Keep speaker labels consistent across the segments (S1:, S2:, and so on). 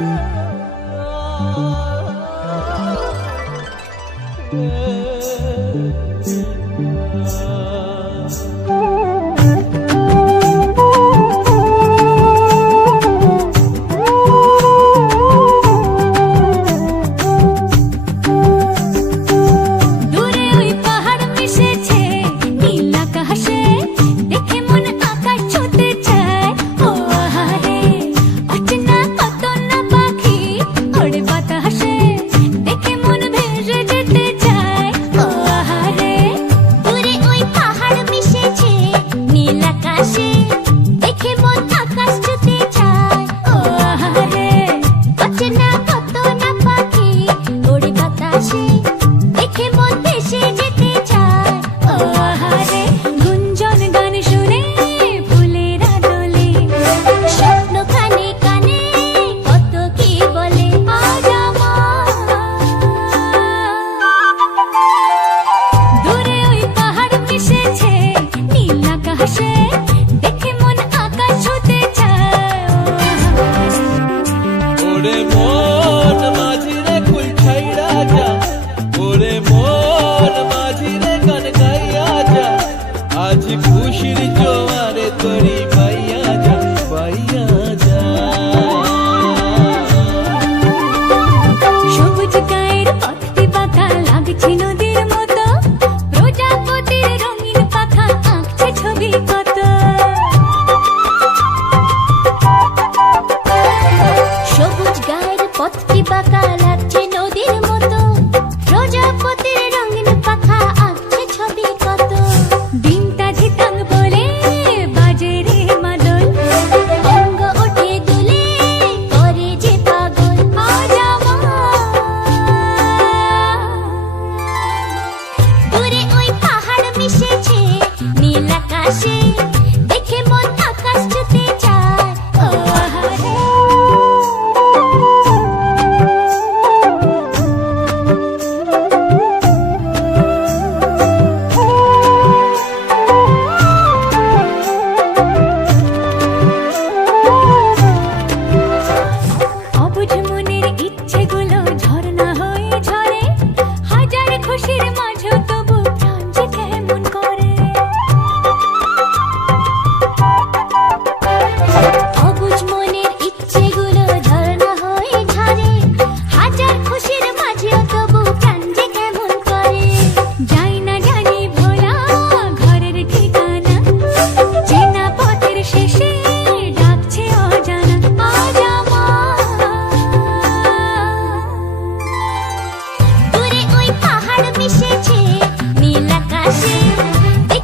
S1: Yeah. watching now.
S2: খুশির জোয়ারে তরি পাইয়া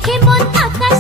S1: দেখে মন আকাশ